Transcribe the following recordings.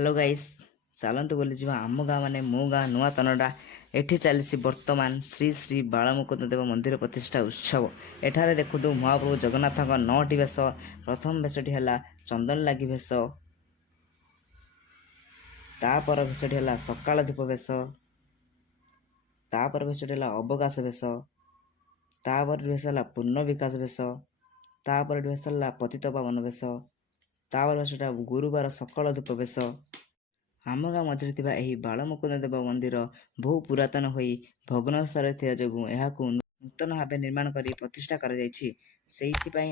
Hello guys चलतु बोली जी आम गाँ माने मो गाँ नुआ तनडा एठी चली वर्तमान श्री श्री बालमुकुंद देव मंदिर प्रतिष्ठा उत्सव। एठारे देखु महाप्रभु जगन्नाथ 9टी बेश। प्रथम बेशटी है चंदन लगी बेश, तापर बेशटी है सकाल धूप बेश, तापर बेशटी है अवकाश बेश, तापर बेश है पूर्ण विकास बेश, तापर बेश है पतित पावन बेश, तापर बेशटा गुरुवार सकाल धूप बेश। आम गाँ मध्य यही बालमुकुंद देव मंदिर बहु पुरातन हो भग्नावस्था थिया जोगु यहाकू नूतन भाव निर्माण कर प्रतिष्ठा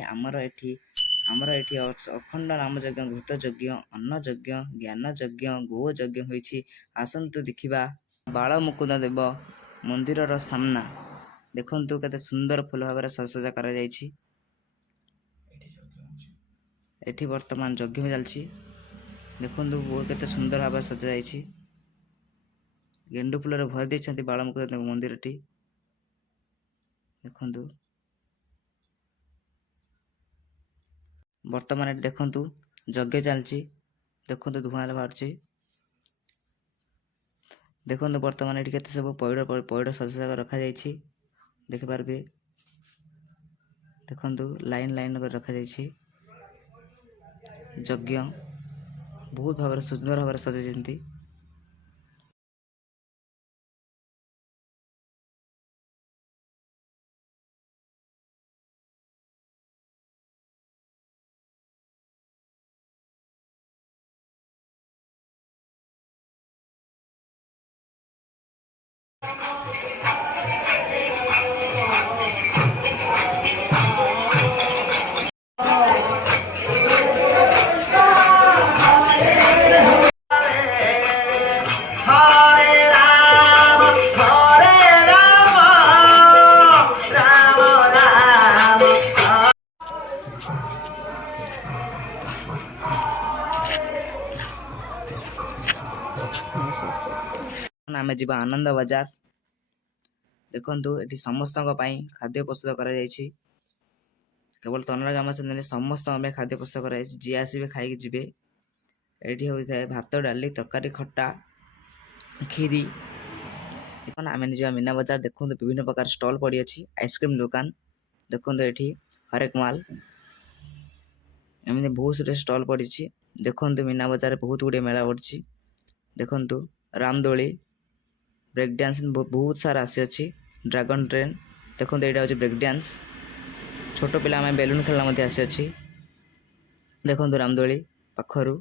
आमर एठी अखंड नाम यज्ञ, घृत यज्ञ, अन्न यज्ञ, ज्ञान यज्ञ, गो यज्ञ होइछि। आसंतु देखिबा बालमुकुंद देव मंदिर सामना देखंतु केते सुंदर फूल भाव सजसजा करा जाइछि। एठी वर्तमान यज्ञ में चलछि। देखंतु केते सुंदर भाव सजा जाइछि। गेंडु फूल भर देइछन्ति बालमुकुंद देव मंदिर टी। देखंतु वर्तमान एटी देखंतु यज्ञ चलछि। देखंतु धुआं बाहरछि। देखंतु वर्तमान एटी केते सब पौड़ सजसा रखा जाइछि। देखि पारबे। देखंतु लाइन लाइन कर रखा जाइछि। यज्ञ बहुत भाव सुंदर भाव सजाइछन्ति। आमे जीवा आनंद बाजार। देखंतु एटी समस्त खाद्य प्रस्तुत करा जाइछि। केवल तनरा ग्राम से समस्त खाद्य प्रस्तुत करा जाइछि। जी आसीबे खाई जिबे। एटी होइथाय भात डाली तरकारी खट्टा खीरी। आमे जीवा मीना बाजार। देखंतु विभिन्न प्रकार स्टॉल पड़ी अछि। आइसक्रीम दुकान देखंतु एटी हरेक माल एमने बहुत सारे स्टॉल पड़ी छी। देखंतु मीना बाजार बहुत गुडे मेला पड़छि। देखंतु रामदोली ब्रेक डांस बहुत सारा आसी अच्छी। ड्रैगन ट्रेन देखो यहाँ हूँ ब्रेक डांस। छोट पिला बेलून खेलना आसी अच्छी। देखो रामदोली पाखरु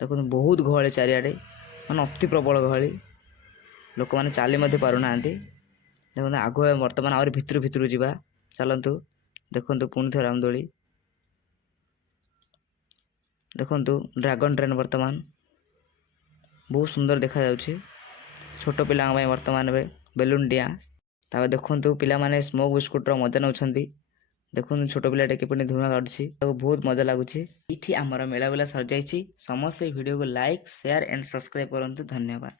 देखो बहुत गहली चारिआडे मान अति प्रबल गहली। लोक मैंने चली पार ना। देखो आग बर्तमान आहुरी भितर भितर जावा चलतु। देखो पुणी थे रामदोली। देखो ड्रैगन ट्रेन बर्तमान बहुत सुंदर देखा जाउछि। छोट पिला वर्तमान बेलून डिया। देखु पिला माने स्मोक बिस्कुट मजा नौछंती। देखु छोट पिलाटे किपरि धुआं काटुछि। बहुत मजा लागुछि। इठी हमर मेला बेला सर जाइछि। समस्त वीडियो को लाइक शेयर एंड सब्सक्राइब करंतु। धन्यवाद।